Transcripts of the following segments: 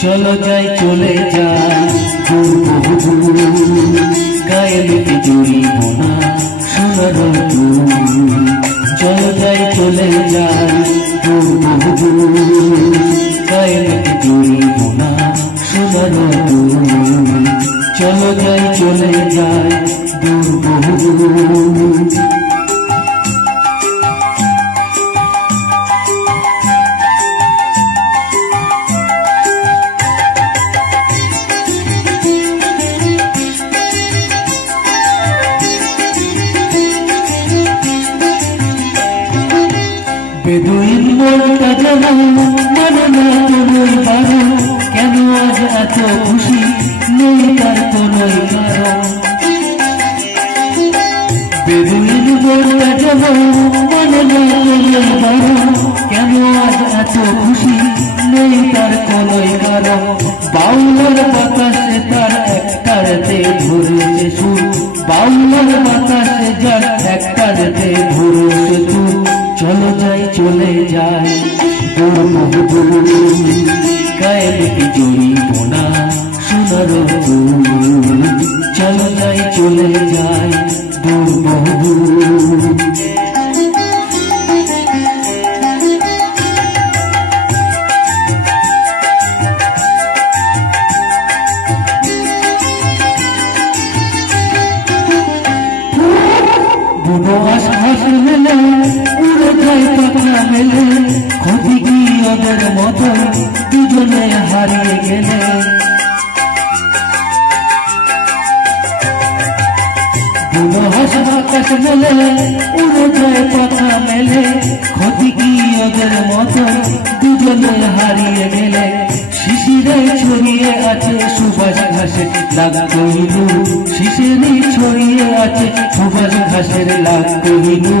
চলো যাই চলে যাই গায়ে লেগে জড়িব না সোনার চলো যাই চলে যাই গায়ে লেগে জড়িব না সোনার চলো যাই চলে যাই বেদুইন মনটা যেমন মানে না তোর বারো কেন আজ এত খুশি নেই তার কোনই কারণ বেদুইন মনটা যেমন মানে না তোর বারো কেন আজ এত খুশি নেই তার কোনই কারণ বাউলার বাতাসে তার একটাতে ধরেছে সুর বাউলার বাতাসে যার একটাতে ধরেছে সুর চলো যাই চলে যাই গায়ে লেগে জড়িব না সোনার চলো যাই চলে যাই বুড়ো আশ্বাস মেলে উড়ে যায় পাখা মেলে ক্ষতি কি ওদের মতো দুজনে হারিয়ে গেলে বুড়ো আশ্বাস মেলে উড়ে যায় পাখা মেলে ক্ষতি কি ওদের মতো দুজনে হারিয়ে গেলে শিশিরে ছড়িয়ে আছে সুবাস ঘাসে লাগ কহিনু শিশিরে ছড়িয়ে আছে সুবাস ঘাসের লাগ কহিনু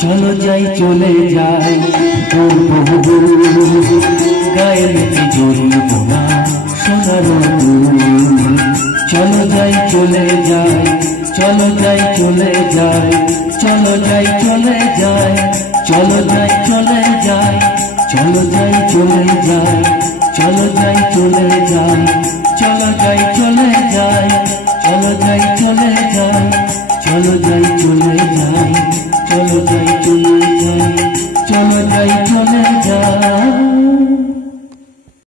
চলো যাই চলে যাই গায়ে লেগে জড়িব না সোনার চলো যাই চলে যাই চলো যাই চলে যাই চলো যাই চলে যাই চলো যাই চলে যাই চলো যাই চলে যাই চলো যাই চলে যাই চলো যাই চলে যাই চলো যাই চলে যাই চলো যাই চলে